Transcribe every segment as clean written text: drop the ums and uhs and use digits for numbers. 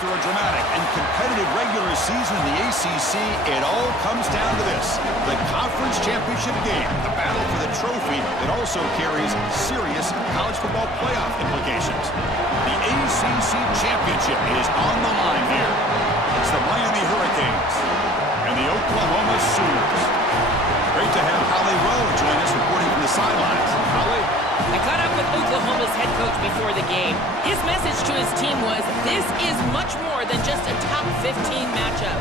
After a dramatic and competitive regular season in the ACC, it all comes down to this: the conference championship game, the battle for the trophy that also carries serious college football playoff implications. The ACC championship is on the line here. It's the Miami Hurricanes and the Oklahoma Sooners. Great to have Holly Rowe join us reporting from the sidelines. Holly? I caught up with Oklahoma's head coach before the game. His message to his team was, this is much more than just a top 15 matchup.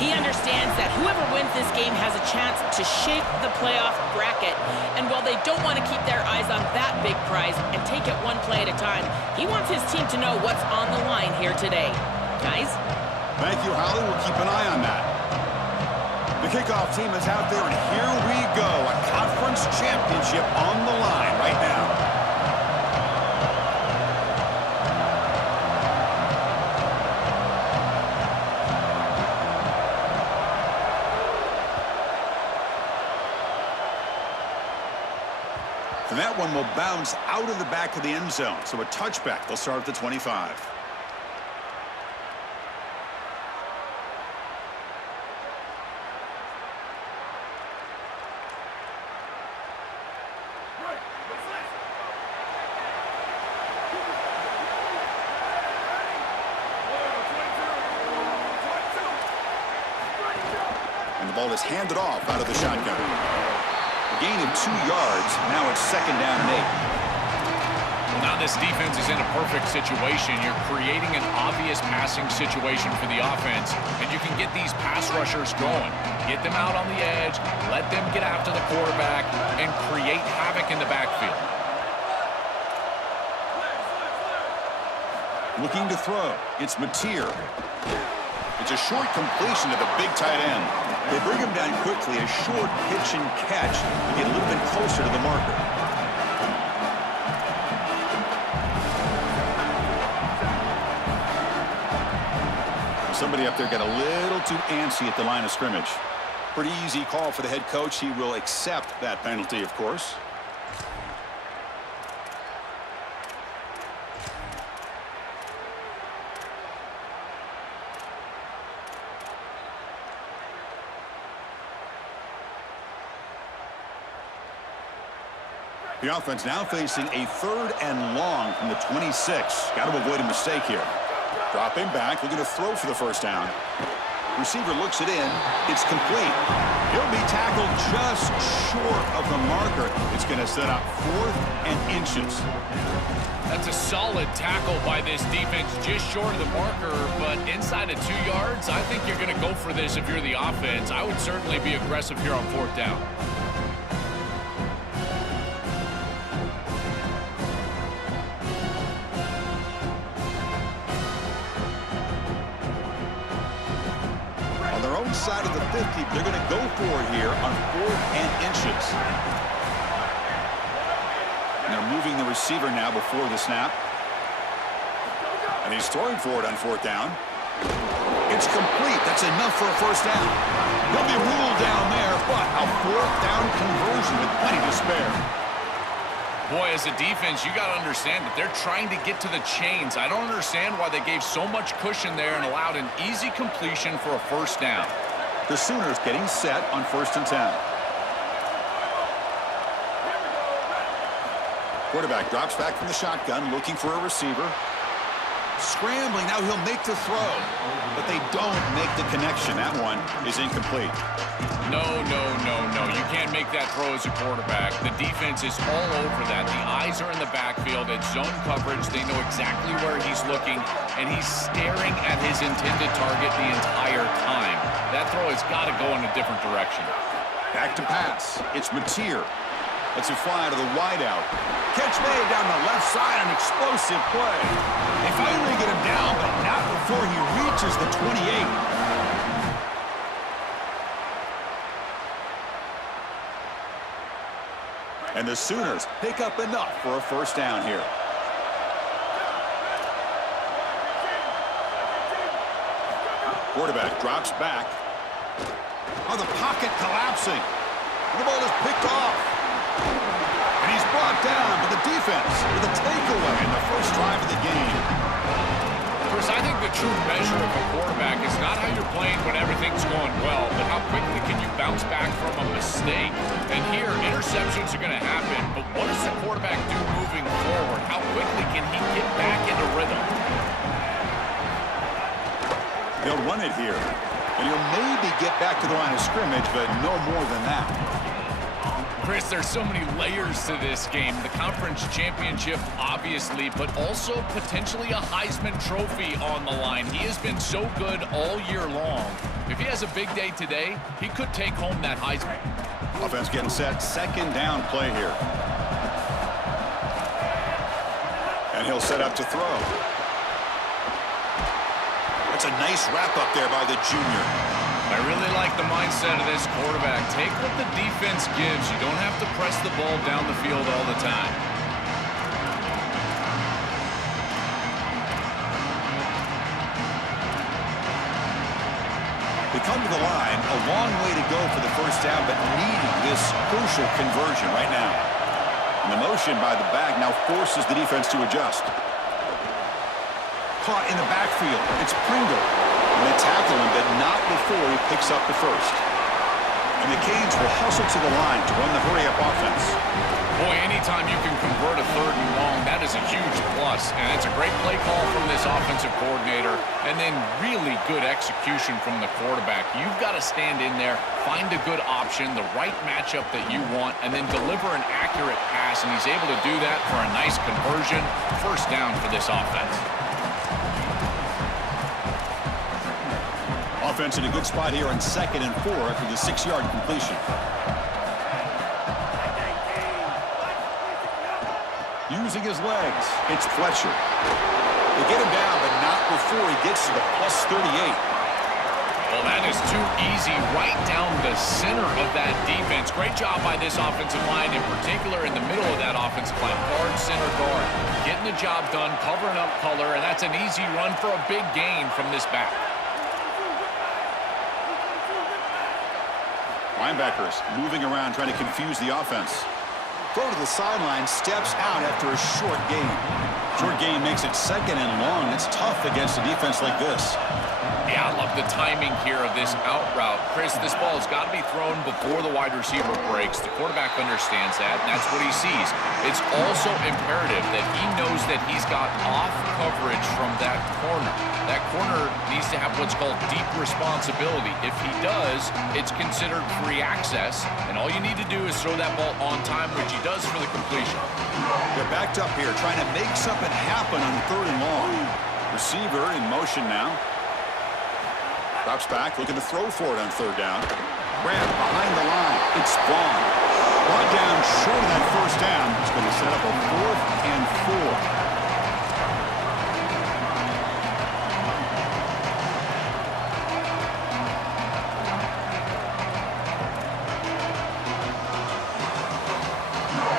He understands that whoever wins this game has a chance to shape the playoff bracket. And while they don't want to keep their eyes on that big prize and take it one play at a time, he wants his team to know what's on the line here today. Guys? Thank you, Holly. We'll keep an eye on that. The kickoff team is out there, and here we go. A conference championship on the line right now. And that one will bounce out of the back of the end zone. So a touchback. They'll start at the 25. And the ball is handed off out of the shotgun. A gain of 2 yards. Now it's 2nd down and 8. Now this defense is in a perfect situation. You're creating an obvious passing situation for the offense, and you can get these pass rushers going. Get them out on the edge, let them get after the quarterback, and create havoc in the backfield. Looking to throw. It's Mateer. It's a short completion to the big tight end. They bring him down quickly, a short pitch and catch to get a little bit closer to the marker. Somebody up there got a little too antsy at the line of scrimmage. Pretty easy call for the head coach. He will accept that penalty, of course. The offense now facing a 3rd and long from the 26. Got to avoid a mistake here. Dropping back, looking to throw for the 1st down. Receiver looks it in. It's complete. He'll be tackled just short of the marker. It's going to set up 4th and inches. That's a solid tackle by this defense, just short of the marker, but inside of 2 yards, I think you're going to go for this if you're the offense. I would certainly be aggressive here on 4th down. Side of the 50, they're going to go for it here on 4th and inches. And they're moving the receiver now before the snap. And he's throwing for it on 4th down. It's complete. That's enough for a 1st down. He'll be ruled down there, but a 4th down conversion with plenty to spare. Boy, as a defense, you got to understand that they're trying to get to the chains. I don't understand why they gave so much cushion there and allowed an easy completion for a 1st down. The Sooners getting set on 1st and 10. Quarterback drops back from the shotgun, looking for a receiver. Scrambling, now he'll make the throw. But they don't make the connection. That one is incomplete. No. You can't make that throw as a quarterback. The defense is all over that. The eyes are in the backfield. It's zone coverage. They know exactly where he's looking, and he's staring at his intended target the entire time. That throw has got to go in a different direction. Back to pass. It's Mateer. Lets it fly to the wideout. Catch made down the left side, an explosive play. They finally get him down, but not before he reaches the 28. And the Sooners pick up enough for a 1st down here. Quarterback drops back. Oh, the pocket collapsing. The ball is picked off. And he's brought down by the defense with a takeaway in the first drive of the game. Chris, I think the true measure of a quarterback is not how you're playing when everything's going well, but how quickly can you bounce back from a mistake. And here, interceptions are going to happen, but what does the quarterback do moving forward? How quickly can he get back into rhythm? They'll run it here, and he'll maybe get back to the line of scrimmage, but no more than that. Chris, there's so many layers to this game. The conference championship, obviously, but also potentially a Heisman Trophy on the line. He has been so good all year long. If he has a big day today, he could take home that Heisman. Offense getting set. Second down play here. And he'll set up to throw. That's a nice wrap up there by the junior. I really like the mindset of this quarterback. Take what the defense gives. You don't have to press the ball down the field all the time. They come to the line, a long way to go for the first down, but needing this crucial conversion right now. And the motion by the back now forces the defense to adjust. Caught in the backfield. It's Pringle. And they tackle him, but not before he picks up the first. And the Canes will hustle to the line to run the hurry-up offense. Boy, anytime you can convert a 3rd and long, that is a huge plus. And it's a great play call from this offensive coordinator. And then really good execution from the quarterback. You've got to stand in there, find a good option, the right matchup that you want, and then deliver an accurate pass. And he's able to do that for a nice conversion. First down for this offense. Offense in a good spot here on 2nd and 4 after the 6-yard completion. Using his legs, it's Fletcher. They get him down, but not before he gets to the plus 38. Well, that is too easy right down the center of that defense. Great job by this offensive line, in particular in the middle of that offensive line. Guard, center, guard. Getting the job done, covering up color, and that's an easy run for a big gain from this back. Linebackers moving around, trying to confuse the offense. Throw to the sideline, steps out after a short gain. Short gain makes it 2nd and long. It's tough against a defense like this. Yeah, I love the timing here of this out route. Chris, this ball has got to be thrown before the wide receiver breaks. The quarterback understands that, and that's what he sees. It's also imperative that he knows that he's got off coverage from that corner. That corner needs to have what's called deep responsibility. If he does, it's considered free access, and all you need to do is throw that ball on time, which he does for the completion. They're backed up here, trying to make something happen on 3rd and long. Receiver in motion now. Drops back, looking to throw for it on 3rd down. Grab behind the line. It's Vaughn. Brought down short of that first down. It's going to set up a 4th and 4.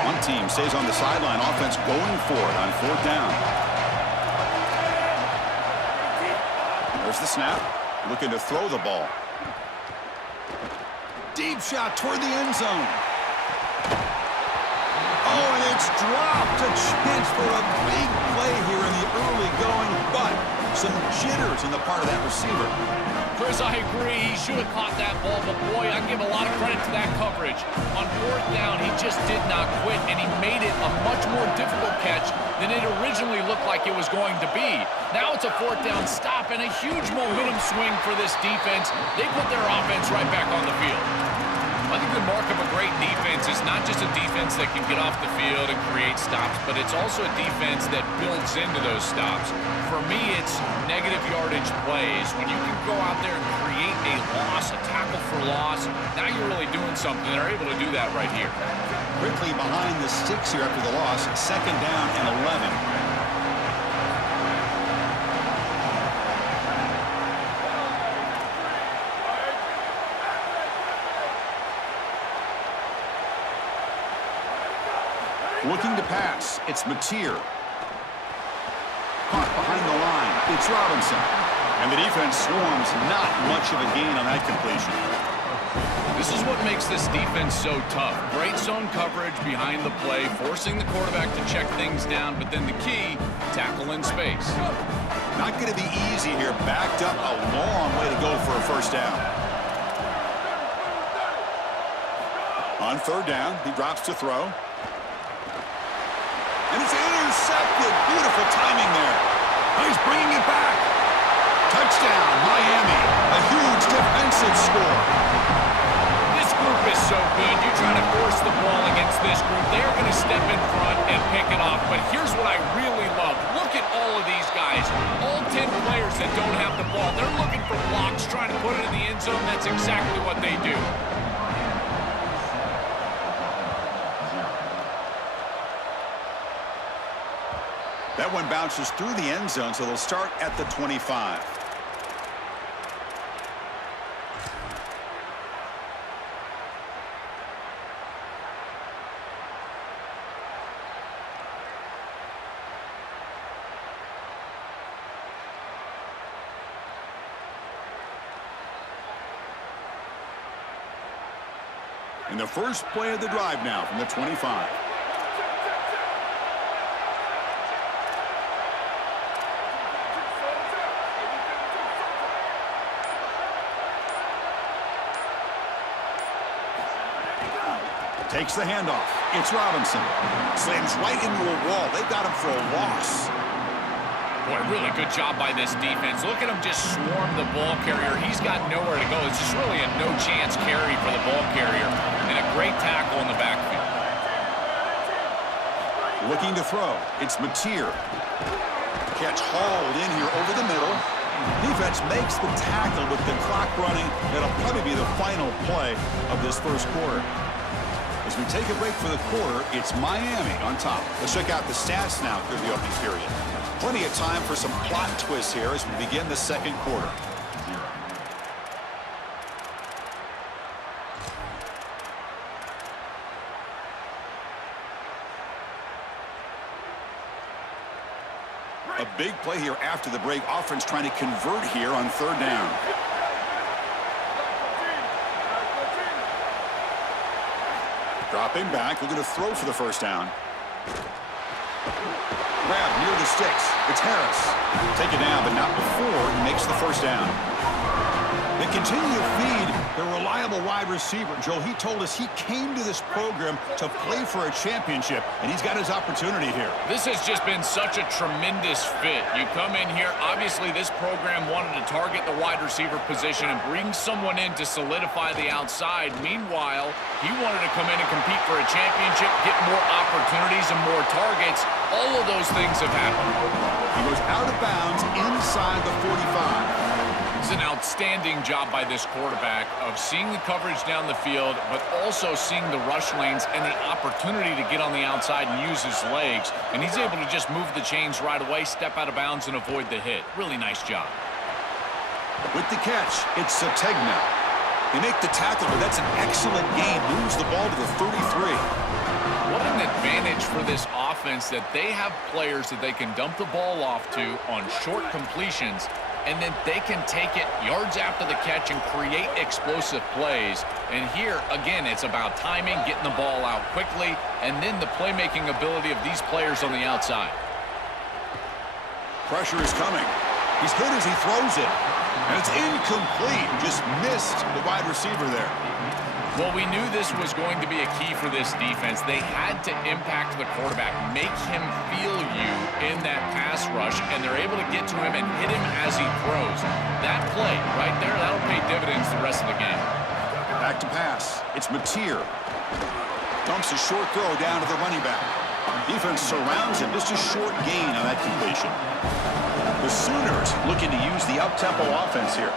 One team stays on the sideline. Offense going for it on 4th down. There's the snap. Looking to throw the ball. Deep shot toward the end zone. Oh, and it's dropped. A chance for a big play here in the early going, but some jitters on the part of that receiver. Chris, I agree. He should have caught that ball, but boy, I give a lot of credit to that coverage. On 4th down, he just did not quit, and he made it a much more difficult catch than it originally looked like it was going to be. Now it's a 4th down stop and a huge momentum swing for this defense. They put their offense right back on the field. I think the mark of a great defense is not just a defense that can get off the field and create stops, but it's also a defense that builds into those stops. For me, it's negative yardage plays. When you can go out there and create a loss, a tackle for loss, now you're really doing something. They're able to do that right here. Quickly behind the sticks here after the loss. 2nd down and 11. Looking to pass. It's Mateer. Caught behind the line. It's Robinson. And the defense swarms. Not much of a gain on that completion. This is what makes this defense so tough. Great zone coverage behind the play, forcing the quarterback to check things down, but then the key, tackle in space. Not going to be easy easy here. Backed up a long way to go for a first down. On third down, he drops to throw. And it's intercepted. Beautiful timing there. He's bringing it back. Touchdown, Miami. A huge defensive score. This group is so good. You try to force the ball against this group, they're going to step in front and pick it off. But here's what I really love. Look at all of these guys. All 10 players that don't have the ball. They're looking for blocks, trying to put it in the end zone. That's exactly what they do. That one bounces through the end zone, so they'll start at the 25. And the first play of the drive now from the 25. Takes the handoff. It's Robinson. Slams right into a wall. They've got him for a loss. Boy, really good job by this defense. Look at him just swarm the ball carrier. He's got nowhere to go. It's just really a no-chance carry for the ball carrier. And a great tackle in the backfield. Looking to throw. It's Mateer. Catch hauled in here over the middle. Defense makes the tackle with the clock running. That'll probably be the final play of this first quarter. As we take a break for the quarter, it's Miami on top. Let's check out the stats now through the opening period. Plenty of time for some plot twists here as we begin the second quarter. A big play here after the break. Offense trying to convert here on third down. Dropping back, looking to throw for the first down. Grab near the sticks. It's Harris. Take it down, but not before he makes the first down. They continue to feed the reliable wide receiver. Joe, he told us he came to this program to play for a championship, and he's got his opportunity here. This has just been such a tremendous fit. You come in here, obviously this program wanted to target the wide receiver position and bring someone in to solidify the outside. Meanwhile, he wanted to come in and compete for a championship, get more opportunities and more targets. All of those things have happened. He goes out of bounds inside the 45. It's an outstanding job by this quarterback of seeing the coverage down the field, but also seeing the rush lanes and the opportunity to get on the outside and use his legs. And he's able to just move the chains right away, step out of bounds, and avoid the hit. Really nice job. With the catch, it's Sategna. They make the tackle, but that's an excellent gain. Moves the ball to the 33. What an advantage for this offense that they have players that they can dump the ball off to on short completions, and then they can take it yards after the catch and create explosive plays. And here, again, it's about timing, getting the ball out quickly, and then the playmaking ability of these players on the outside. Pressure is coming. He's hit as he throws it. And it's incomplete. Just missed the wide receiver there. Well, we knew this was going to be a key for this defense. They had to impact the quarterback, make him feel you in that pass rush, and they're able to get to him and hit him as he throws. That play right there, that'll pay dividends the rest of the game. Back to pass. It's Mateer. Dumps a short throw down to the running back. Defense surrounds him. Just a short gain on that completion. The Sooners looking to use the up-tempo offense here.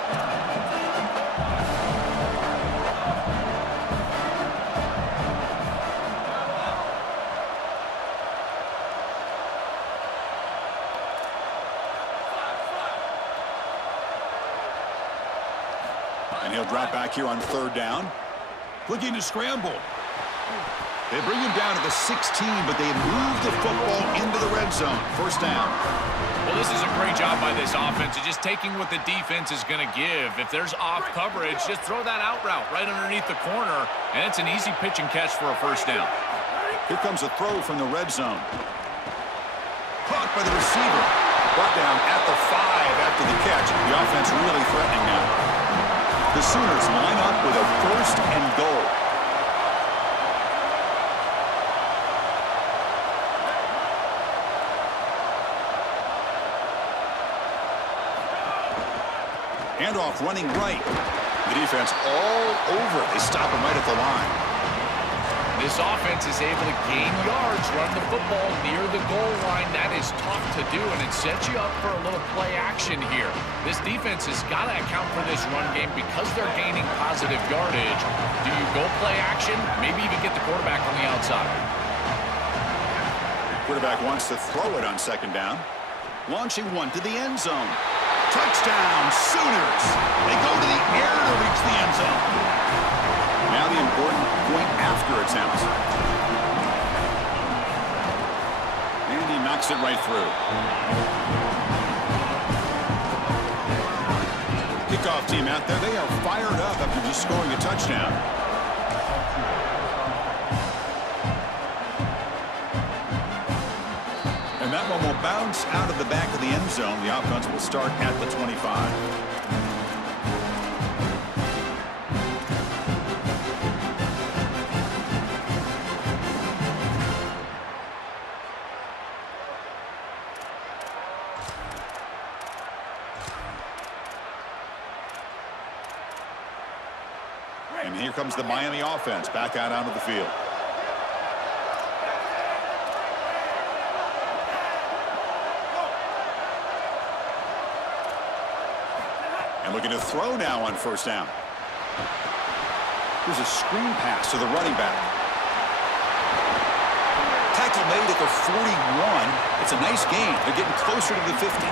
And he'll drop back here on third down. Looking to scramble. They bring him down to the 16, but they move the football into the red zone. First down. Well, this is a great job by this offense of just taking what the defense is going to give. If there's off coverage, just throw that out route right underneath the corner, and it's an easy pitch and catch for a first down. Here comes a throw from the red zone. Caught by the receiver. Brought down at the 5 after the catch. looks really threatening now. The Sooners line up with a 1st and goal. Handoff running right. The defense all over. They stop him right at the line. This offense is able to gain yards, run the football near the goal line. That is tough to do, and it sets you up for a little play action here. This defense has got to account for this run game because they're gaining positive yardage. Do you go play action? Maybe even get the quarterback on the outside. Quarterback wants to throw it on 2nd down. Launching one to the end zone. Touchdown, Sooners. They go to the air to reach the end zone. Now the important point after attempt. And he knocks it right through. Kickoff team out there. They are fired up after just scoring a touchdown. And that one will bounce out of the back of the end zone. The offense will start at the 25. And here comes the Miami offense back out onto the field. And looking to throw now on 1st down. Here's a screen pass to the running back. Tackle made at the 41. It's a nice gain. They're getting closer to the 50.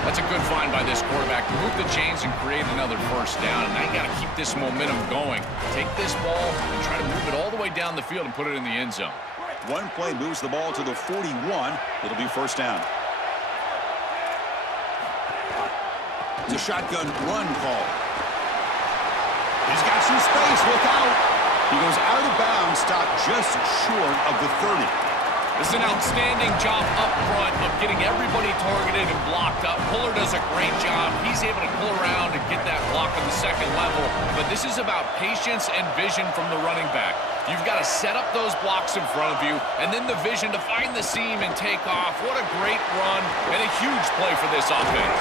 That's a good find by this quarterback to move the chains and create another 1st down. And now you got to keep this momentum going. Take this ball and try to move it all the way down the field and put it in the end zone. One play moves the ball to the 41. It'll be 1st down. It's a shotgun run call. He's got some space. Look out. He goes out of bounds, stopped just short of the 30. This is an outstanding job up front of getting everybody targeted and blocked up. Puller does a great job. He's able to pull around and get that block on the 2nd level. But this is about patience and vision from the running back. You've got to set up those blocks in front of you, and then the vision to find the seam and take off. What a great run and a huge play for this offense.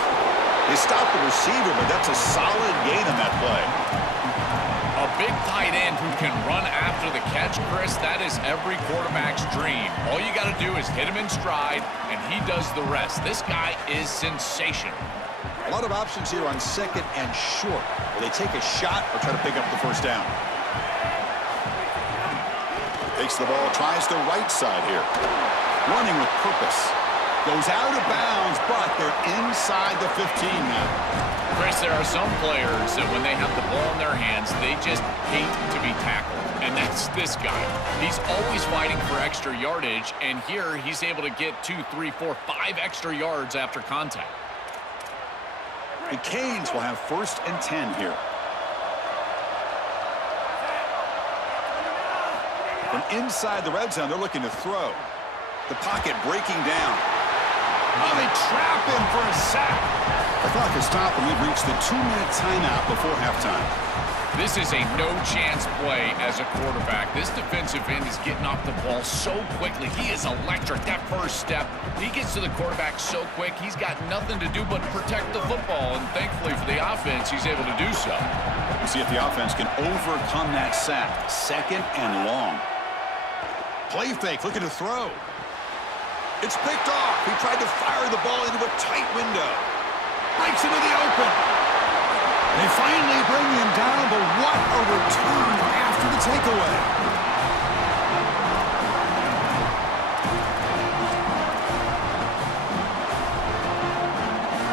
They stopped the receiver, but that's a solid gain on that play. A big tight end who can run after the catch, Chris, that is every quarterback's dream. All you got to do is hit him in stride, and he does the rest. This guy is sensational. A lot of options here on 2nd and short. Will they take a shot or try to pick up the 1st down? Takes the ball, tries the right side here. Running with purpose. Goes out of bounds, but they're inside the 15 now. Chris, there are some players that when they have the ball in their hands, they just hate to be tackled. And that's this guy. He's always fighting for extra yardage, and here he's able to get 2, 3, 4, 5 extra yards after contact. The Canes will have 1st and 10 here. From inside the red zone, they're looking to throw. The pocket breaking down. Oh, they trap him for a sack. The clock has stopped, and we've reached the 2-minute timeout before halftime. This is a no-chance play as a quarterback. This defensive end is getting off the ball so quickly. He is electric. That 1st step, he gets to the quarterback so quick, he's got nothing to do but protect the football, and thankfully for the offense, he's able to do so. We'll see if the offense can overcome that sack. 2nd and long. Play fake, looking to throw. It's picked off. He tried to fire the ball into a tight window. Breaks into the open. They finally bring him down, but what a return after the takeaway.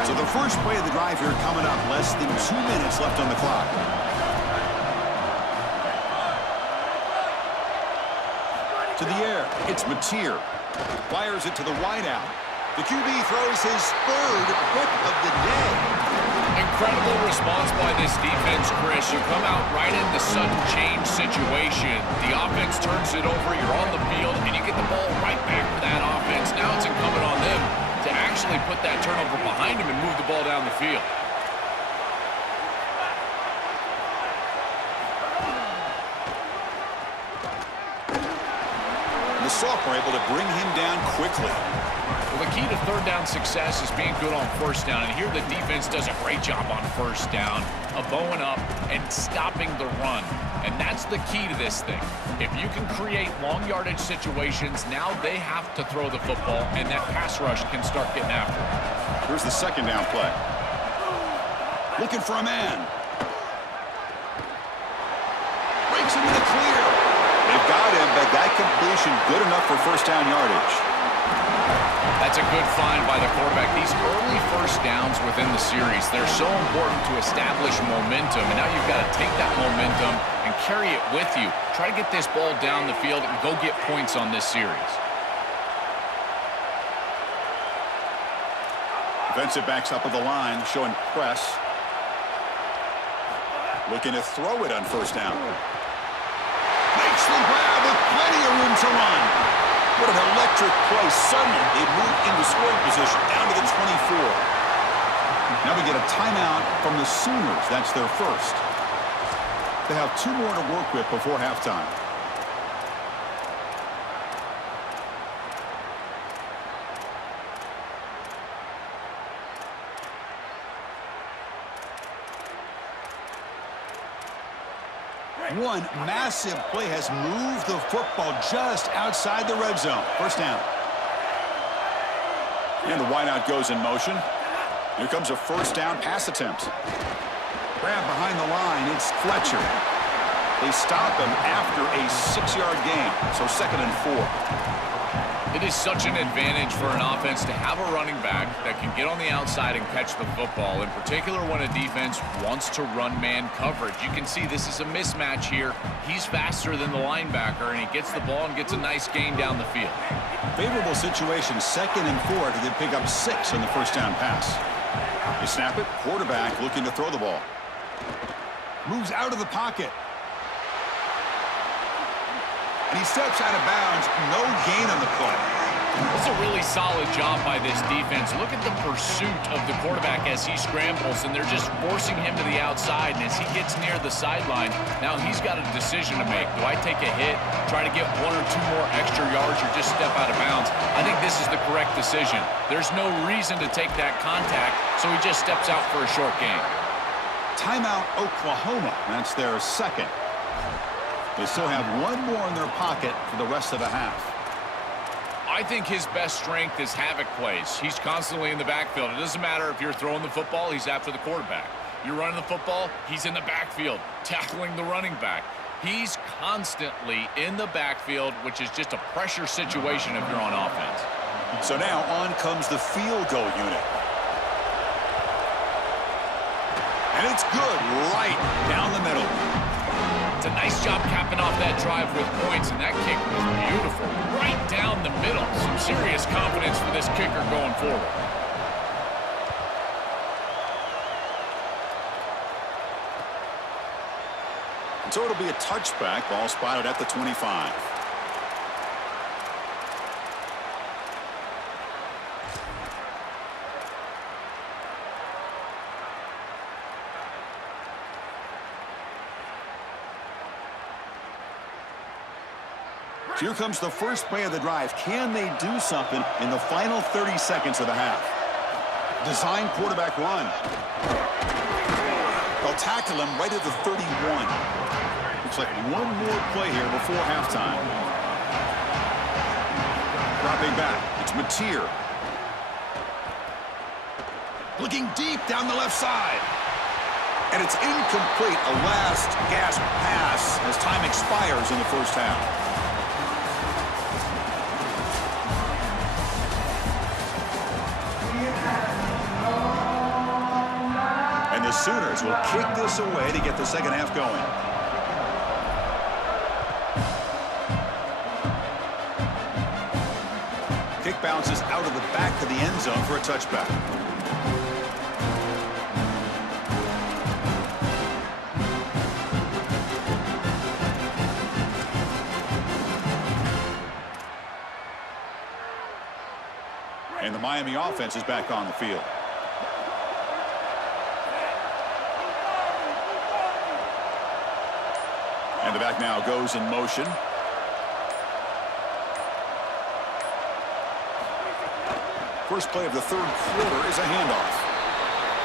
So the first play of the drive here coming up. Less than 2 minutes left on the clock. To the air. It's Mateer. Fires it to the wideout. The QB throws his 3rd pick of the day. Incredible response by this defense, Chris. You come out right in the sudden change situation. The offense turns it over. You're on the field, and you get the ball right back to that offense. Now it's incumbent on them to actually put that turnover behind them and move the ball down the the field. The sophomore able to bring him down quickly. Well, the key to third down success is being good on first down. And here the defense does a great job on first down of bowing up and stopping the run. And that's the key to this thing. If you can create long yardage situations, now they have to throw the football, and that pass rush can start getting after it. Here's the second down play. Looking for a man. Breaks into the clear. They've got him, but that completion good enough for first down yardage. That's a good find by the quarterback. These early first downs within the series, they're so important to establish momentum. And now you've got to take that momentum and carry it with you. Try to get this ball down the field and go get points on this series. Defensive backs up of the line, showing press. Looking to throw it on first down. Makes the grab with plenty of room to run. What an electric play. Suddenly, they move into scoring position down to the 24. Now we get a timeout from the Sooners. That's their first. They have 2 more to work with before halftime. One massive play has moved the football just outside the red zone. First down. And the wideout goes in motion. Here comes a first down pass attempt. Grab behind the line. It's Fletcher. They stop him after a 6-yard gain. So 2nd and 4. It is such an advantage for an offense to have a running back that can get on the outside and catch the football, in particular when a defense wants to run man coverage. You can see this is a mismatch here. He's faster than the linebacker, and he gets the ball and gets a nice gain down the field. Favorable situation, 2nd and 4, to then pick up 6 on the first down pass. They snap it. Quarterback looking to throw the ball. Moves out of the pocket. And he steps out of bounds. No gain on the play. It's a really solid job by this defense. Look at the pursuit of the quarterback as he scrambles, and they're just forcing him to the outside. And as he gets near the sideline, now he's got a decision to make. Do I take a hit, try to get 1 or 2 more extra yards, or just step out of bounds? I think this is the correct decision. There's no reason to take that contact, so he just steps out for a short gain. Timeout, Oklahoma. That's their second. They still have 1 more in their pocket for the rest of the half. I think his best strength is havoc plays. He's constantly in the backfield. It doesn't matter if you're throwing the football, he's after the quarterback. You're running the football, he's in the backfield, tackling the running back. He's constantly in the backfield, which is just a pressure situation if you're on offense. So now on comes the field goal unit. And it's good right down the middle. It's a nice job capping off that drive with points, and that kick was beautiful. Right down the middle. Some serious confidence for this kicker going forward. So it'll be a touchback. Ball spotted at the 25. Here comes the first play of the drive. Can they do something in the final 30 seconds of the half? Design quarterback run. They'll tackle him right at the 31. Looks like 1 more play here before halftime. Dropping back. It's Mateer. Looking deep down the left side. And it's incomplete. A last gasp pass as time expires in the first half. The Sooners will kick this away to get the second half going. Kick bounces out of the back of the end zone for a touchback. And the Miami offense is back on the field. And the back now goes in motion. First play of the third quarter is a handoff.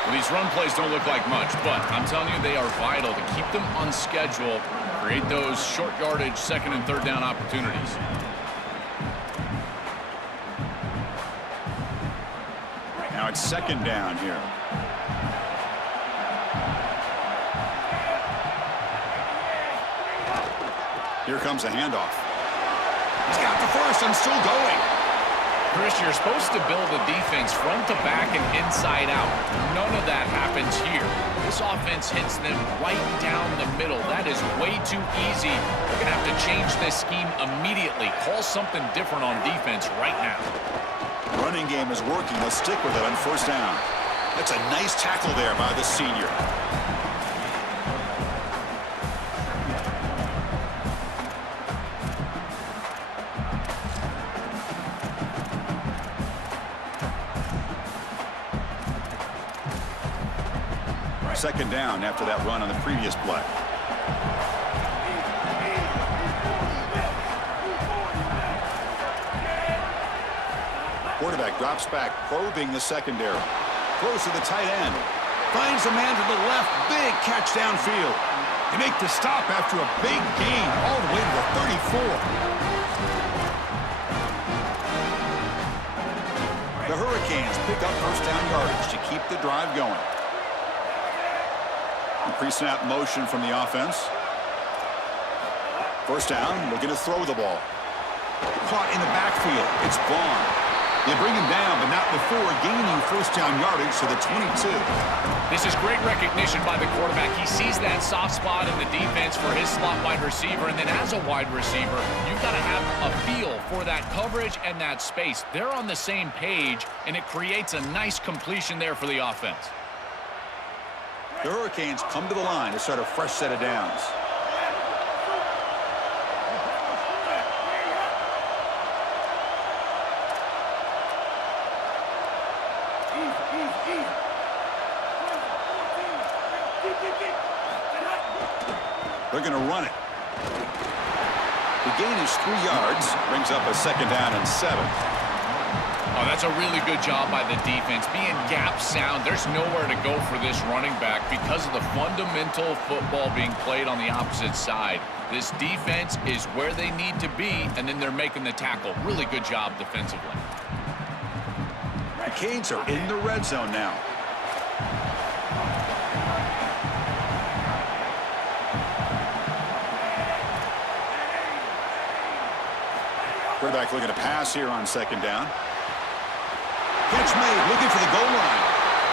Well, these run plays don't look like much, but I'm telling you, they are vital to keep them on schedule, create those short yardage second and third down opportunities. Now it's second down here. Here comes a handoff. He's got the first and still going. Chris, you're supposed to build a defense front to back and inside out. None of that happens here. This offense hits them right down the middle. That is way too easy. They're going to have to change this scheme immediately. Call something different on defense right now. Running game is working. They'll stick with it on first down. That's a nice tackle there by the senior. Second down after that run on the previous play. Quarterback drops back, probing the secondary. Throws to the tight end. Finds a man to the left. Big catch downfield. They make the stop after a big gain all the way to the 34. The Hurricanes pick up first down yardage to keep the drive going. Pre-snap motion from the offense. First down, looking to throw the ball. Caught in the backfield. It's Vaughn. They bring him down, but not before gaining first down yardage to the 22. This is great recognition by the quarterback. He sees that soft spot in the defense for his slot wide receiver, and then as a wide receiver, you've got to have a feel for that coverage and that space. They're on the same page, and it creates a nice completion there for the offense. The Hurricanes come to the line to start a fresh set of downs. They're going to run it. The gain is 3 yards, brings up a second down and 7. Oh, that's a really good job by the defense. Being gap sound, there's nowhere to go for this running back because of the fundamental football being played on the opposite side. This defense is where they need to be, and then they're making the tackle. Really good job defensively. The Canes are in the red zone now. Quarterback looking to pass here on second down. Catch made, looking for the goal line.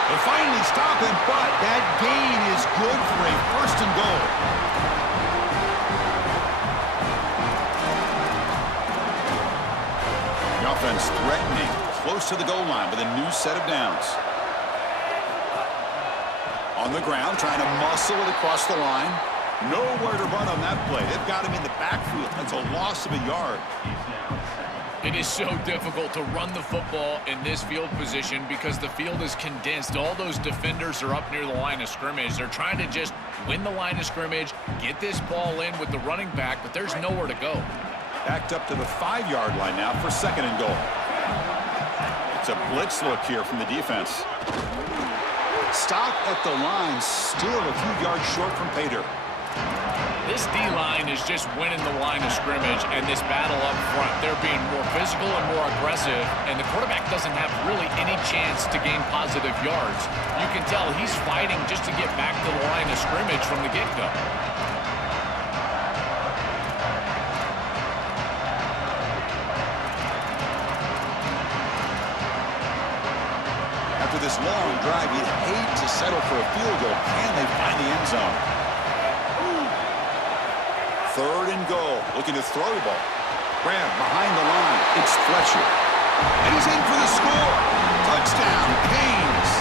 They finally stop him, but that gain is good for a first and goal. The offense threatening, close to the goal line with a new set of downs. On the ground, trying to muscle it across the line. Nowhere to run on that play. They've got him in the backfield. That's a loss of a yard. It is so difficult to run the football in this field position because the field is condensed. All those defenders are up near the line of scrimmage. They're trying to just win the line of scrimmage, get this ball in with the running back, but there's nowhere to go. Backed up to the 5-yard line now for second and goal. It's a blitz look here from the defense. Stop at the line, still a few yards short from pay dirt. This D-line is just winning the line of scrimmage, and this battle up front, they're being more physical and more aggressive, and the quarterback doesn't have really any chance to gain positive yards. You can tell he's fighting just to get back to the line of scrimmage from the get-go. After this long drive, you'd hate to settle for a field goal. Can they find the end zone? Third and goal, looking to throw the ball. Grab behind the line. It's Fletcher. And he's in for the score. Touchdown, Canes.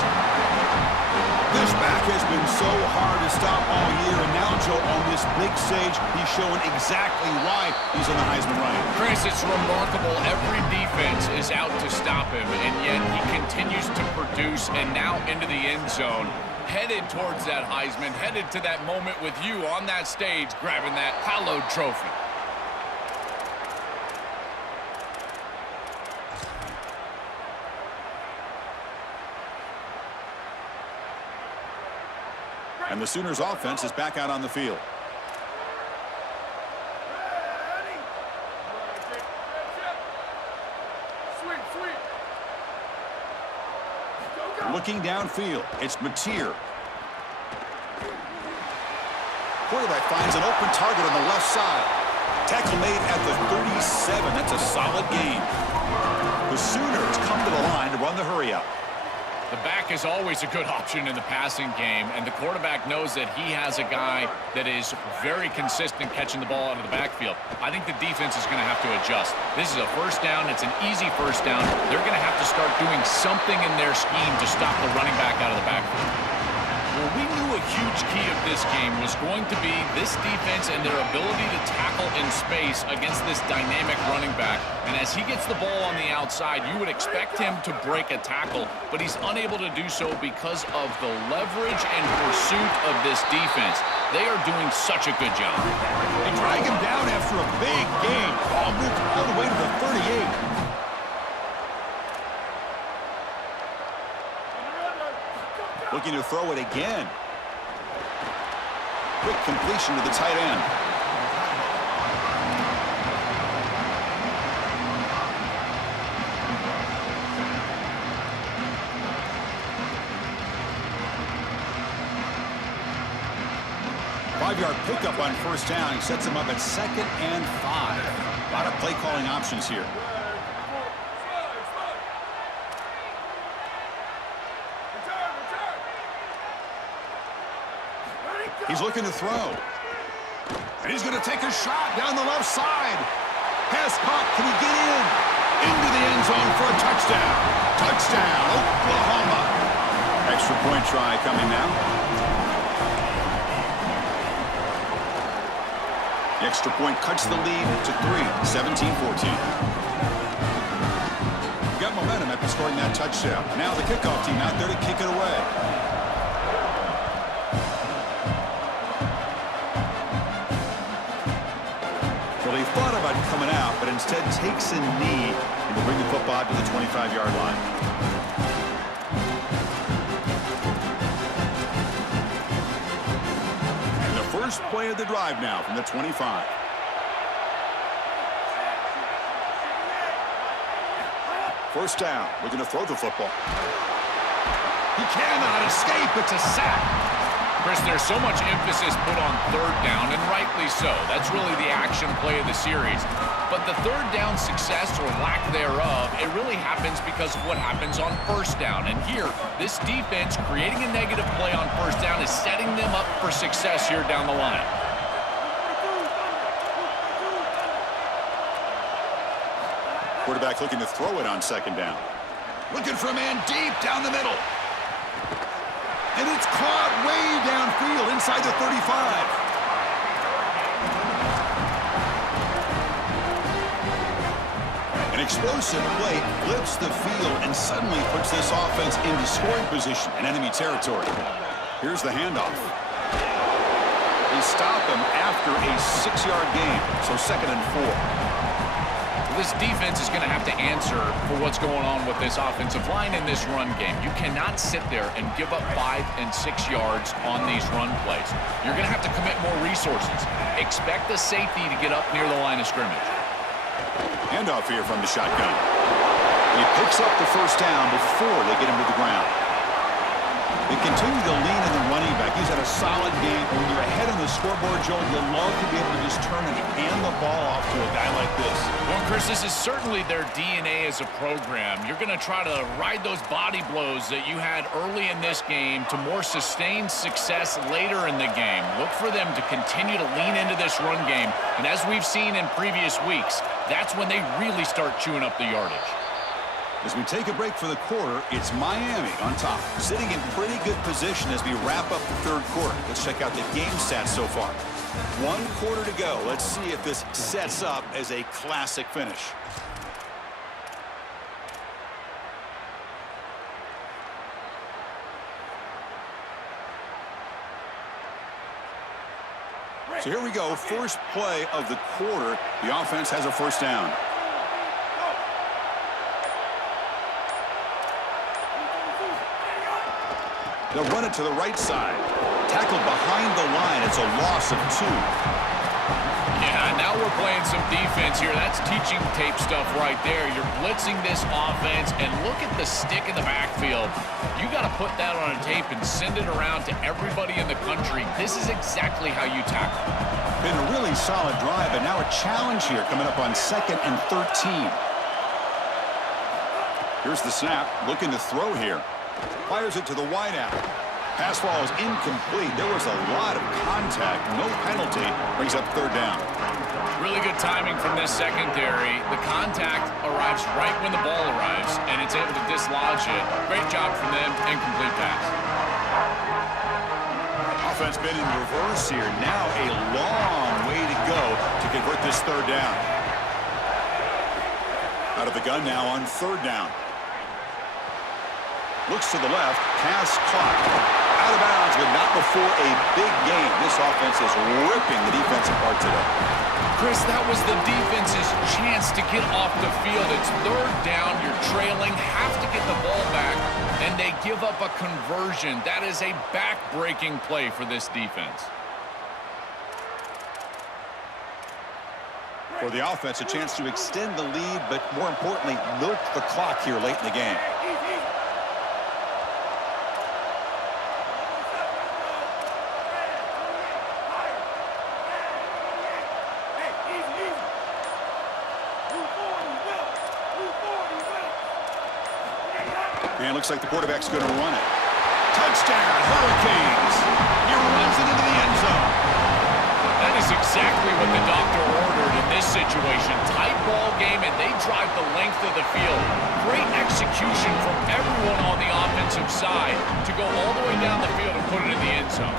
This back has been so hard to stop all year, and now, Joe, on this big stage, he's showing exactly why he's in the Heisman running. Chris, it's remarkable. Every defense is out to stop him, and yet he continues to produce, and now into the end zone. headed towards that Heisman, headed to that moment with you on that stage, grabbing that hallowed trophy. And the Sooners offense is back out on the field. Looking downfield, it's Mateer. Quarterback finds an open target on the left side. Tackle made at the 37. That's a solid gain. The Sooners come to the line to run the hurry up. The back is always a good option in the passing game, and the quarterback knows that he has a guy that is very consistent catching the ball out of the backfield. I think the defense is going to have to adjust. This is a first down. It's an easy first down. They're going to have to start doing something in their scheme to stop the running back out of the backfield. Well, we knew a huge key of this game was going to be this defense and their ability to tackle in space against this dynamic running back. And as he gets the ball on the outside, you would expect him to break a tackle, but he's unable to do so because of the leverage and pursuit of this defense. They are doing such a good job. They drag him down after a big gain. Ball moved all the way to the 38. Looking to throw it again. Quick completion to the tight end. Five-yard pickup on first down. He sets him up at 2nd and 5. A lot of play calling options here. He's looking to throw. And he's going to take a shot down the left side. Pass caught. Can he get in? Into the end zone for a touchdown. Touchdown, Oklahoma. Extra point try coming now. The extra point cuts the lead to 3, 17-14. Got momentum after scoring that touchdown. Now the kickoff team out there to kick it away. He thought about coming out, but instead takes a knee and will bring the football to the 25-yard line. And the first play of the drive now from the 25. First down, looking to throw the football. He cannot escape. It's a sack. Chris, there's so much emphasis put on third down, and rightly so. That's really the action play of the series. But the third down success or lack thereof, it really happens because of what happens on first down. And here, this defense creating a negative play on first down is setting them up for success here down the line. Quarterback looking to throw it on second down. Looking for a man deep down the middle. And it's caught way downfield inside the 35. An explosive play flips the field and suddenly puts this offense into scoring position in enemy territory. Here's the handoff. They stop him after a 6-yard gain, so 2nd and 4. This defense is going to have to answer for what's going on with this offensive line in this run game. You cannot sit there and give up 5 and 6 yards on these run plays. You're going to have to commit more resources. Expect the safety to get up near the line of scrimmage. Handoff here from the shotgun. He picks up the first down before they get him to the ground. They continue to lean in the running back. He's had a solid game. When you're ahead on the scoreboard, Joel, you'll love to be able to just turn and hand the ball off to a guy like this. Well, Chris, this is certainly their DNA as a program. You're going to try to ride those body blows that you had early in this game to more sustained success later in the game. Look for them to continue to lean into this run game. And as we've seen in previous weeks, that's when they really start chewing up the yardage. As we take a break for the quarter, it's Miami on top, sitting in pretty good position as we wrap up the third quarter. Let's check out the game stats so far. 1 quarter to go. Let's see if this sets up as a classic finish. So here we go, first play of the quarter. The offense has a first down. They'll run it to the right side. Tackled behind the line. It's a loss of 2. Yeah, now we're playing some defense here. That's teaching tape stuff right there. You're blitzing this offense, and look at the stick in the backfield. You got to put that on a tape and send it around to everybody in the country. This is exactly how you tackle. Been a really solid drive, and now a challenge here coming up on 2nd and 13. Here's the snap, looking to throw here. Fires it to the wideout. Pass ball is incomplete. There was a lot of contact. No penalty. Brings up 3rd down. Really good timing from this secondary. The contact arrives right when the ball arrives, and it's able to dislodge it. Great job from them. Incomplete pass. Offense been in reverse here. Now a long way to go to convert this 3rd down. Out of the gun now on 3rd down. Looks to the left. Pass caught. Out of bounds, but not before a big game. This offense is ripping the defense apart today. Chris, that was the defense's chance to get off the field. It's 3rd down. You're trailing. Have to get the ball back, and they give up a conversion. That is a back-breaking play for this defense. For the offense, a chance to extend the lead, but more importantly, milk the clock here late in the game. And looks like the quarterback's going to run it. Touchdown, Hurricanes! He runs it into the end zone. That is exactly what the doctor ordered in this situation. Tight ball game, and they drive the length of the field. Great execution from everyone on the offensive side to go all the way down the field and put it in the end zone.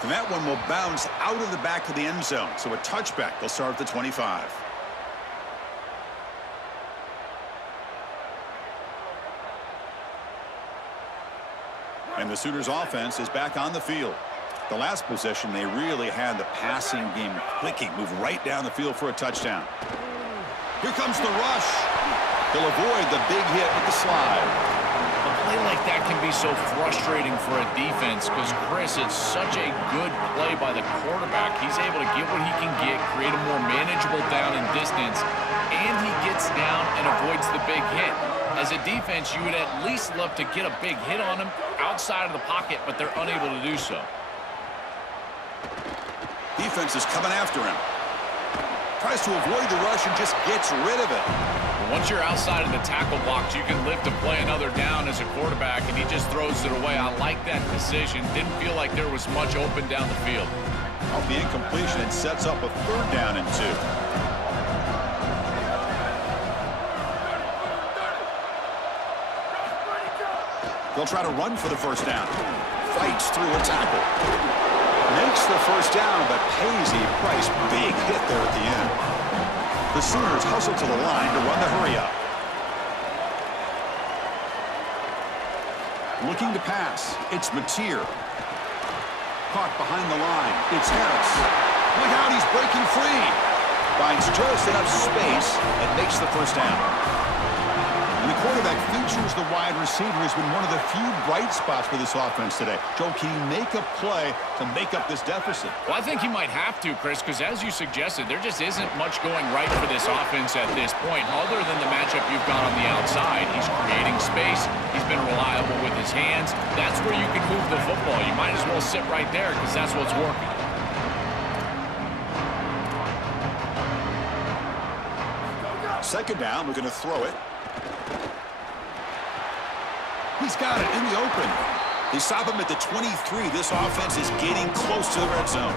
And that one will bounce out of the back of the end zone. So a touchback. They'll start at the 25. And the Sooners offense is back on the field. The last possession, they really had the passing game clicking. Move right down the field for a touchdown. Here comes the rush. They'll avoid the big hit with the slide. A play like that can be so frustrating for a defense because, Chris, it's such a good play by the quarterback. He's able to get what he can get, create a more manageable down and distance, and he gets down and avoids the big hit. As a defense, you would at least love to get a big hit on him outside of the pocket, but they're unable to do so. Defense is coming after him. Tries to avoid the rush and just gets rid of it. Once you're outside of the tackle box, you can live to play another down as a quarterback, and he just throws it away. I like that decision. Didn't feel like there was much open down the field. Off the incompletion, it sets up a 3rd down and 2. They'll try to run for the first down. Fights through a tackle. Makes the first down, but pays a price. Big hit there at the end. The Sooners hustle to the line to run the hurry-up. Looking to pass. It's Mateer. Caught behind the line. It's Harris. Look out, he's breaking free. Finds just enough space and makes the first down. And the quarterback features the wide receiver has been one of the few bright spots for this offense today. Joe, can he make a play to make up this deficit? Well, I think he might have to, Chris, because as you suggested, there just isn't much going right for this offense at this point, other than the matchup you've got on the outside. He's creating space. He's been reliable with his hands. That's where you can move the football. You might as well sit right there because that's what's working. Second down, we're going to throw it. He's got it in the open. They stop him at the 23. This offense is getting close to the red zone.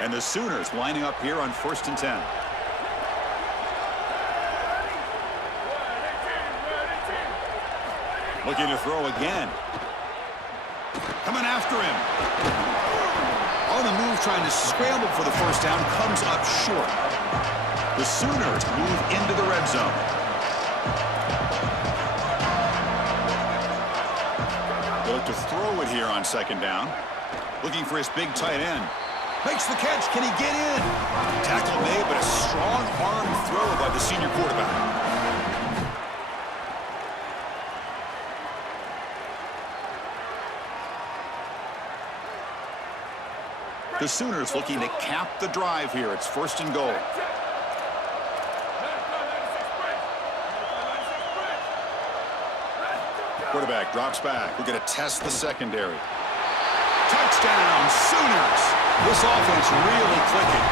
And the Sooners lining up here on 1st and 10. Looking to throw again. Coming after him. On the move, trying to scramble for the first down, comes up short. The Sooners move into the red zone. They look to throw it here on second down. Looking for his big tight end. Makes the catch. Can he get in? Tackle made, but a strong arm throw by the senior quarterback. The Sooners looking to cap the drive here. It's 1st and goal. Quarterback drops back. We're going to test the secondary. Touchdown, Sooners. This offense really clicking.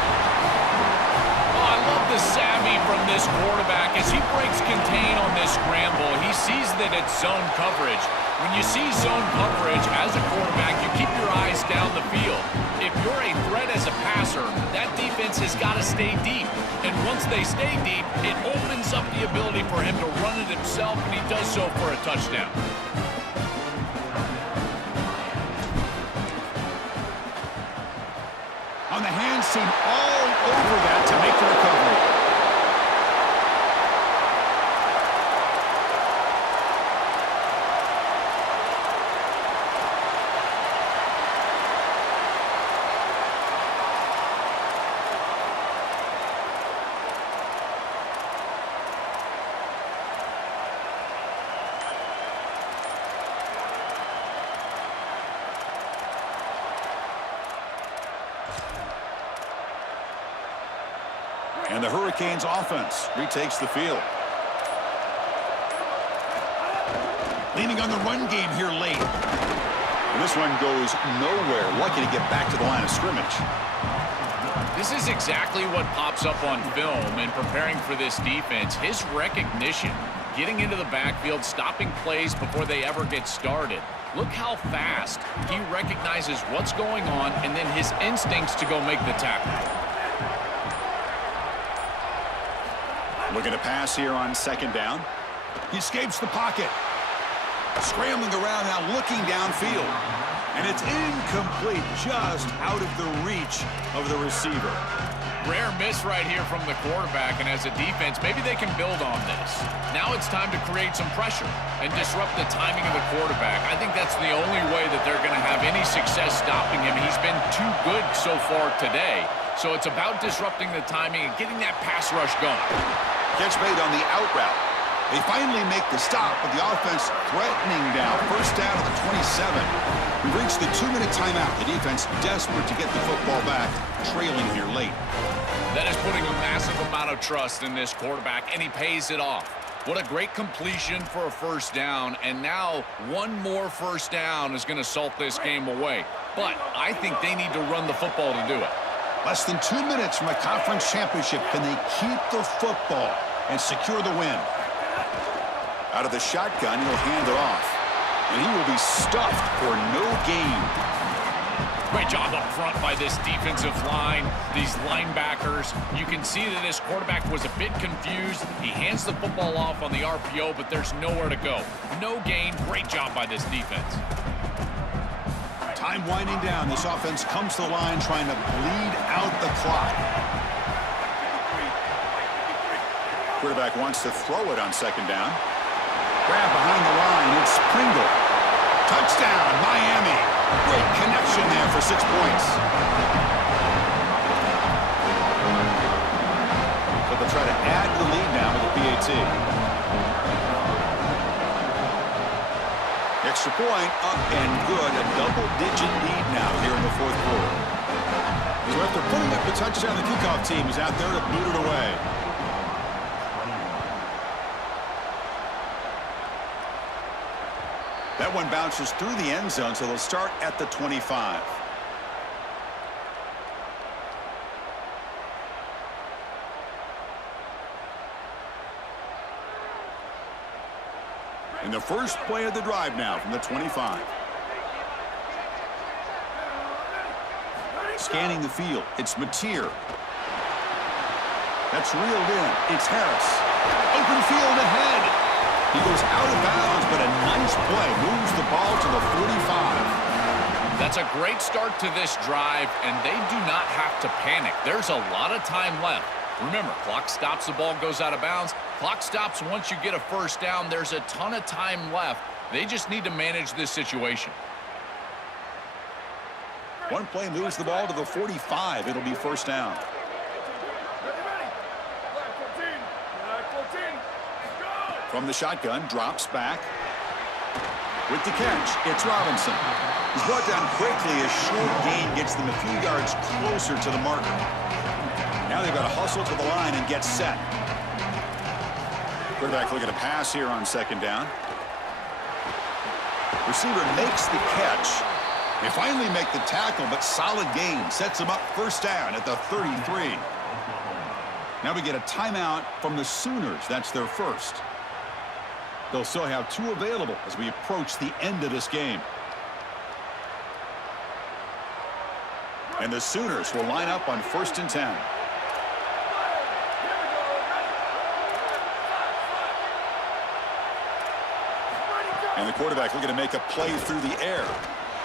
Oh, I love the savvy from this quarterback as he breaks contain on this scramble. He sees that it's zone coverage. When you see zone coverage as a quarterback, you keep your eyes down the field. If you're a threat as a passer, that defense has got to stay deep. And once they stay deep, it opens up the ability for him to run it himself, and he does so for a touchdown. On the hands team, all over that to make the recovery. And the Hurricanes offense retakes the field. Leaning on the run game here late. And this one goes nowhere. Lucky to get back to the line of scrimmage. This is exactly what pops up on film in preparing for this defense. His recognition, getting into the backfield, stopping plays before they ever get started. Look how fast he recognizes what's going on and then his instincts to go make the tackle. Looking to pass here on second down. He escapes the pocket. Scrambling around now, looking downfield. And it's incomplete, just out of the reach of the receiver. Rare miss right here from the quarterback, and as a defense, maybe they can build on this. Now it's time to create some pressure and disrupt the timing of the quarterback. I think that's the only way that they're going to have any success stopping him. He's been too good so far today. So it's about disrupting the timing and getting that pass rush going. Catch made on the out route. They finally make the stop, but the offense threatening down. First down at the 27. We've reached the 2-minute timeout. The defense desperate to get the football back, trailing here late. That is putting a massive amount of trust in this quarterback, and he pays it off. What a great completion for a first down, and now one more first down is going to salt this game away. But I think they need to run the football to do it. Less than 2 minutes from a conference championship. Can they keep the football and secure the win? Out of the shotgun, he'll hand it off. And he will be stuffed for no gain. Great job up front by this defensive line, these linebackers. You can see that this quarterback was a bit confused. He hands the football off on the RPO, but there's nowhere to go. No gain. Great job by this defense. Time winding down. This offense comes to the line trying to bleed out the clock. Quarterback wants to throw it on second down. Grab behind the line. It's Pringle. Touchdown, Miami. Great connection there for 6 points. So they'll try to add the lead now with the PAT. Extra point up and good. A double-digit lead now here in the fourth quarter. So after putting up the touchdown, the kickoff team is out there to boot it away. That one bounces through the end zone, so they'll start at the 25. And the first play of the drive now from the 25. Scanning the field, it's Mateer. That's reeled in. It's Harris. Open field ahead. He goes out of bounds, but a nice play moves the ball to the 45. That's a great start to this drive, and they do not have to panic. There's a lot of time left. Remember, clock stops, the ball goes out of bounds. Clock stops once you get a first down. There's a ton of time left. They just need to manage this situation. One play moves the ball to the 45. It'll be first down. From the shotgun, drops back. With the catch, it's Robinson. He's brought down quickly as short gain gets them a few yards closer to the marker. Now they've got to hustle to the line and get set. Quarterback looking to pass here on second down. Receiver makes the catch. They finally make the tackle, but solid gain sets them up first down at the 33. Now we get a timeout from the Sooners. That's their first. They'll still have 2 available as we approach the end of this game. And the Sooners will line up on 1st and 10. And the quarterback looking to make a play through the air.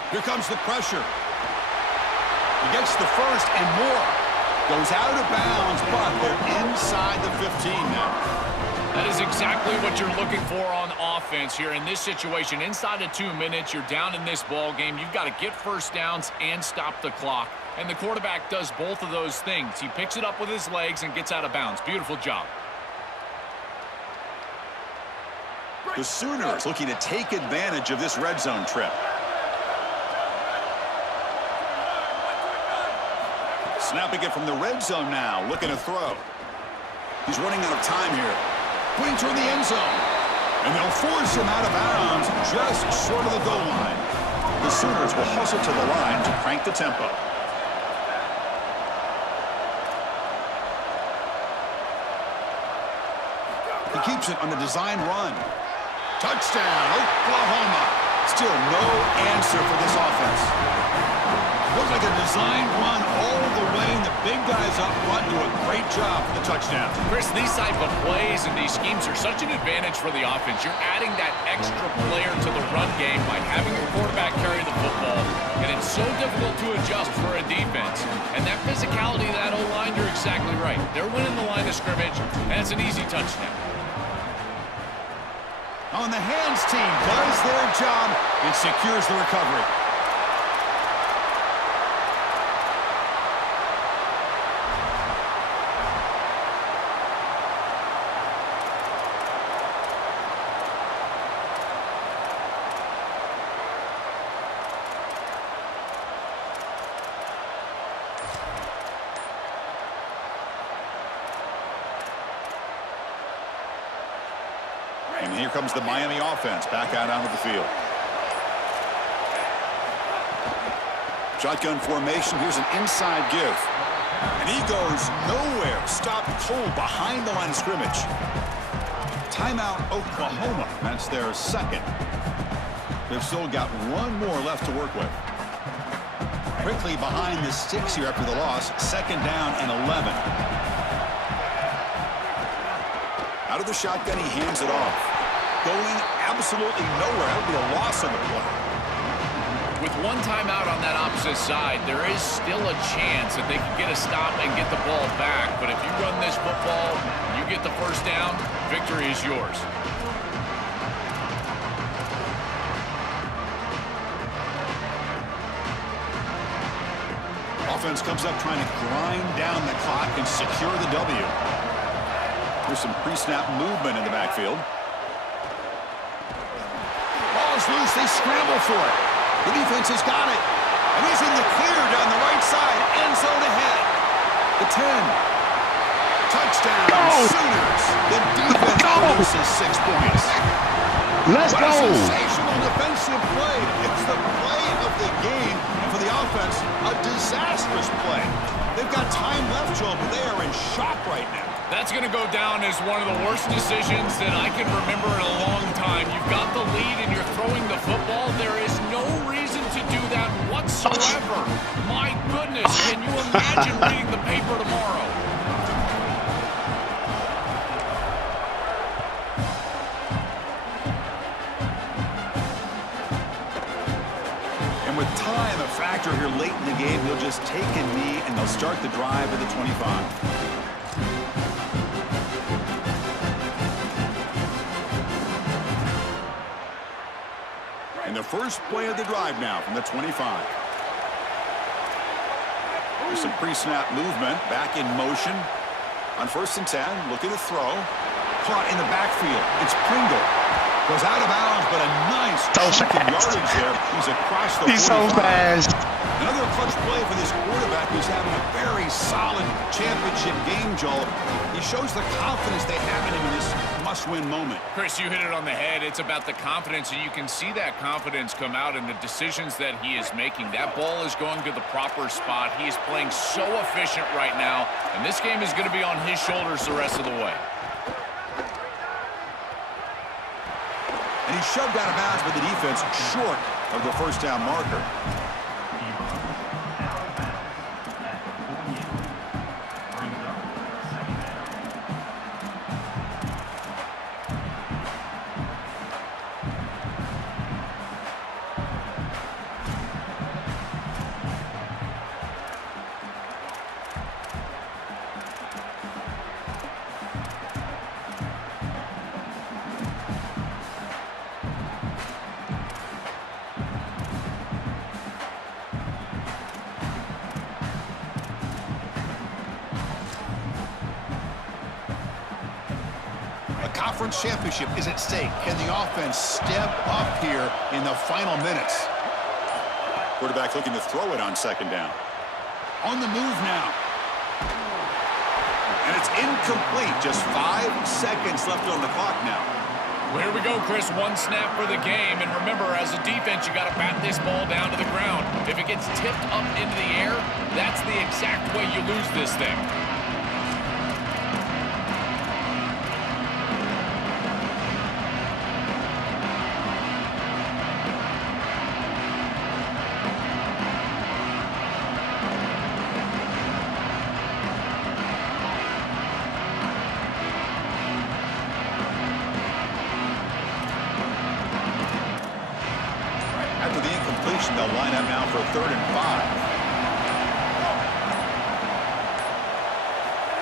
Here comes the pressure. He gets the first and more. Goes out of bounds, but they're inside the 15 now. That is exactly what you're looking for on offense here in this situation. Inside of 2 minutes, you're down in this ball game. You've got to get first downs and stop the clock. And the quarterback does both of those things. He picks it up with his legs and gets out of bounds. Beautiful job. The Sooners looking to take advantage of this red zone trip. Snapping it from the red zone now, looking to throw. He's running out of time here. Putting toward the end zone. And they'll force him out of bounds just short of the goal line. The Sooners will hustle to the line to crank the tempo. He keeps it on the design run. Touchdown, Oklahoma. Still no answer for this offense. Looks like a design run all the way, and the big guys up front do a great job for the touchdown. Chris, these type of plays and these schemes are such an advantage for the offense. You're adding that extra player to the run game by having your quarterback carry the football, and it's so difficult to adjust for a defense. And that physicality of that O-line, you're exactly right. They're winning the line of scrimmage, and it's an easy touchdown. On the hands team does their job and secures the recovery. And here comes the Miami offense back out onto the field. Shotgun formation. Here's an inside give. And he goes nowhere. Stopped cold behind the line of scrimmage. Timeout, Oklahoma. That's their second. They've still got one more left to work with. Quickly behind the sticks here after the loss. Second down and 11. Out of the shotgun, he hands it off. Going absolutely nowhere. That would be a loss on the play. With one timeout on that opposite side, there is still a chance that they can get a stop and get the ball back. But if you run this football, you get the first down, victory is yours. Offense comes up trying to grind down the clock and secure the W. There's some pre-snap movement in the backfield. Ball's loose. They scramble for it. The defense has got it. And he's in the clear down the right side. End zone ahead. The 10. Touchdown, Sooners. The defense produces 6 points. Let's What go. a sensational defensive play. It's the play of the game. And for the offense, a disastrous play. They've got time left, Joe, but they are in shock right now. That's going to go down as one of the worst decisions that I can remember in a long time. You've got the lead and you're throwing the football. There is no reason to do that whatsoever. My goodness, can you imagine reading the paper tomorrow? with time a factor here late in the game, he'll just take a knee and they'll start the drive at the 25. And the first play of the drive now from the 25. There's some pre-snap movement, back in motion. On 1st and 10, look at the throw. Caught in the backfield. It's Pringle. Goes out of bounds, but a nice chunk of yardage there. He's across the 45. Another clutch play for this quarterback who's having a very solid championship game, Joel. He shows the confidence they have in him in this must-win moment. Chris, you hit it on the head. It's about the confidence, and you can see that confidence come out in the decisions that he is making. That ball is going to the proper spot. He is playing so efficient right now, and this game is going to be on his shoulders the rest of the way. And he's shoved out of bounds by the defense short of the first down marker. Conference championship is at stake. Can the offense step up here in the final minutes? Quarterback looking to throw it on 2nd down. On the move now. And it's incomplete. Just 5 seconds left on the clock now. Well, here we go, Chris. 1 snap for the game. And remember, as a defense, you got to bat this ball down to the ground. If it gets tipped up into the air, that's the exact way you lose this thing. After the incompletion, they'll line up now for 3rd and 5.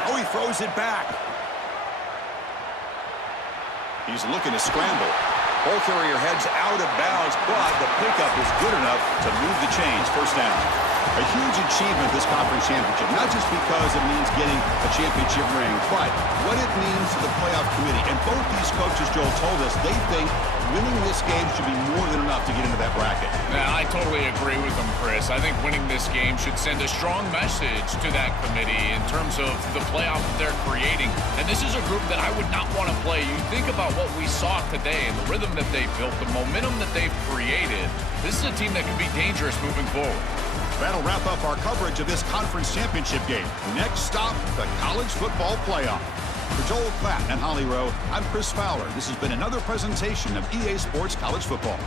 Oh, he throws it back. He's looking to scramble. Ball carrier heads out of bounds, but the pickup is good enough to move the chains. 1st down. A huge achievement, this conference championship, not just because it means getting a championship ring, but what it means to the playoff committee. And both these coaches, Joel, told us they think winning this game should be more than enough to get into that bracket. Yeah, I totally agree with them, Chris. I think winning this game should send a strong message to that committee in terms of the playoff that they're creating. And this is a group that I would not want to play. You think about what we saw today and the rhythm that they built, the momentum that they've created. This is a team that can be dangerous moving forward. That'll wrap up our coverage of this conference championship game. Next stop, the college football playoff. For Joel Klatt and Holly Rowe, I'm Chris Fowler. This has been another presentation of EA Sports College Football.